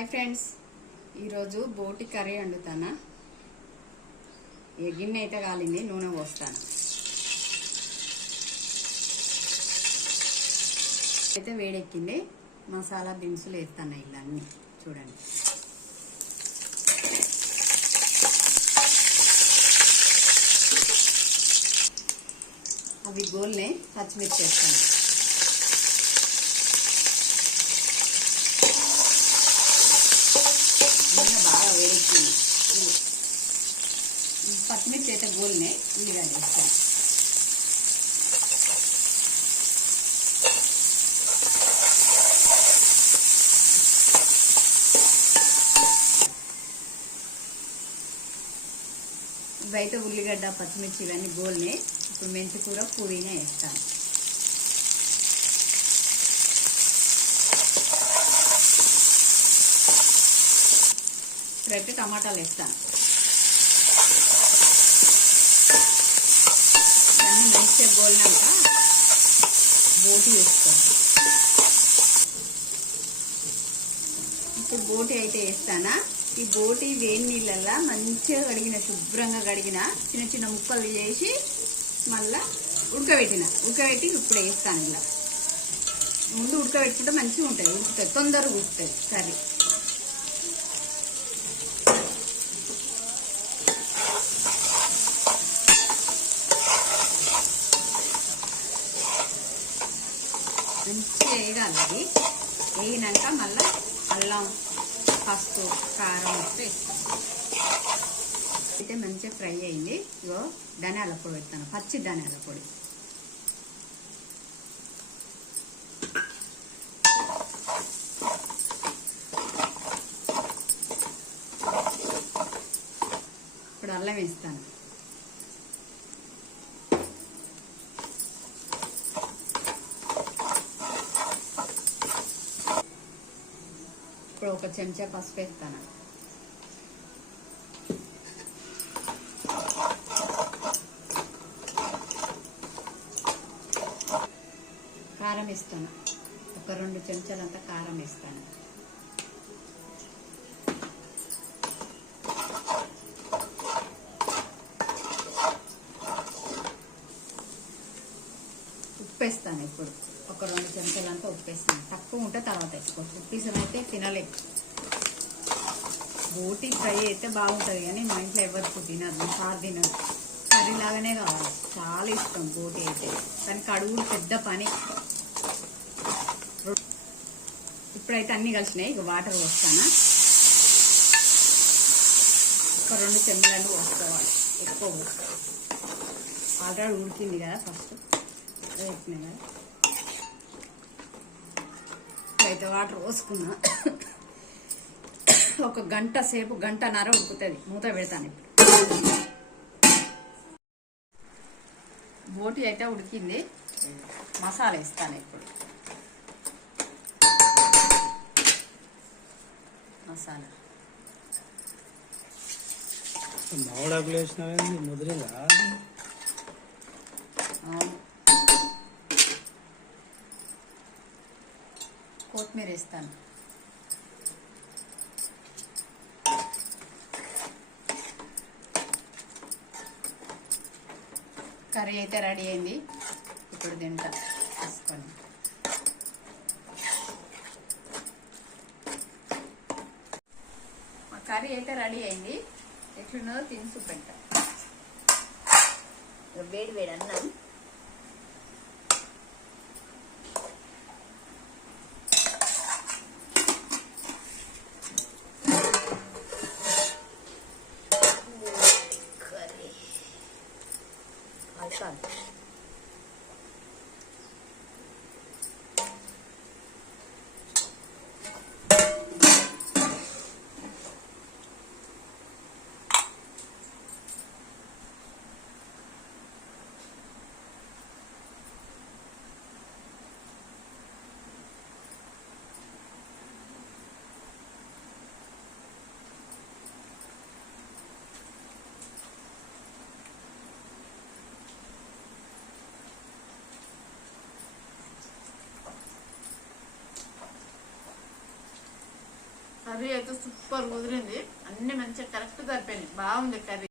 Hi friends, ఈరోజు బోటి curry వండుతానా. గిన్నె అయితే కాలింది, నూనె పోస్తాను. అయితే వేడెక్కింది, మసాలా దినుసులు వేస్తాను. ఇలా అన్నీ చూడండి. అవి గోల్నే పచ్చిమిర్చి వేస్తాను. బాగా వేడెక్కింది. పచ్చిమిర్చి అయితే గోల్నే ఉల్లిగడ్డ వేస్తాను. ఇవైతే ఉల్లిగడ్డ పచ్చిమిర్చి ఇవన్నీ గోల్నే. ఇప్పుడు మెంతికూర పుదీనా వేస్తాను. ఇప్పుడైతే టమాటాలు వేస్తాను. ఇవన్నీ మంచిగా గోలినాక బోటి వేస్తాను. ఇప్పుడు బోటి అయితే వేస్తానా. ఈ బోటి వేడి నీళ్ళల్లో మంచిగా కడిగిన, శుభ్రంగా కడిగిన, చిన్న చిన్న ముక్కలు చేసి మళ్ళా ఉడకబెట్టి ఇప్పుడు వేస్తాను. ఇలా ముందు ఉడకబెట్టుకుంటే మంచిగా ఉంటుంది, ఉడుకుతుంది, తొందరగా ఉడుకుతుంది కర్రీ. మంచిగా వేయగాలి. అది వేగినాక మళ్ళీ అల్లం, పసుపు, కారం వేస్తే అయితే మంచిగా ఫ్రై అయింది. ఇగో ధనియాల పొడి పెడతాను, పచ్చి ధనియాల పొడి. ఇప్పుడు అల్లం వేస్తాను. ఇప్పుడు ఒక చెంచా పసుపు వేస్తాను. కారం వేస్తాను. ఒక 2 చెంచాలంతా కారం వేస్తాను. ఉప్పు వేస్తాను. ఇప్పుడు ఒక 2 చెంచాలంతా ఉప్పు వేస్తాను. తక్కువ ఉంటే తర్వాత వేసుకోవచ్చు. ఉప్పిసం అయితే తినలేదు. బోటి ఫ్రై అయితే బాగుంటుంది, కానీ మా ఇంట్లో ఎవరికి తినదు, సార్ తినదు. కర్రీ లాగానే కావాలి, చాలా ఇష్టం బోటి అయితే. కానీ కడుగులు పెద్ద పని. ఇప్పుడైతే అన్నీ కలిసినాయి. ఇక వాటర్ పోస్తానా. ఒక 2 చెంచాలు పోసుకోవాలి, ఎక్కువ పోసుకోవాలి. ఆల్రెడీ ఉడికింది కదా, ఫస్ట్ వేసినాయి కదా. ఇప్పుడైతే వాటర్ పోసుకున్నా. ఒక గంట సేపు, గంటన్నర ఉడుకుతుంది. మూత పెడతాను. ఇప్పుడు బోటి అయితే ఉడికింది. మసాలా వేస్తాను. ఇప్పుడు మసాలా కొత్తిమీర వేస్తాను. కర్రీ అయితే రెడీ అయింది. ఇప్పుడు తింటా వేసుకొని. మా కర్రీ అయితే రెడీ అయింది. ఎట్లున్నదో తిని చూపెట్టా. వేడి వేడి అన్నం. కర్రీ అయితే సూపర్ కుదిరింది, అన్ని మంచిగా కరెక్ట్ సరిపోయింది, బాగుంది కర్రీ.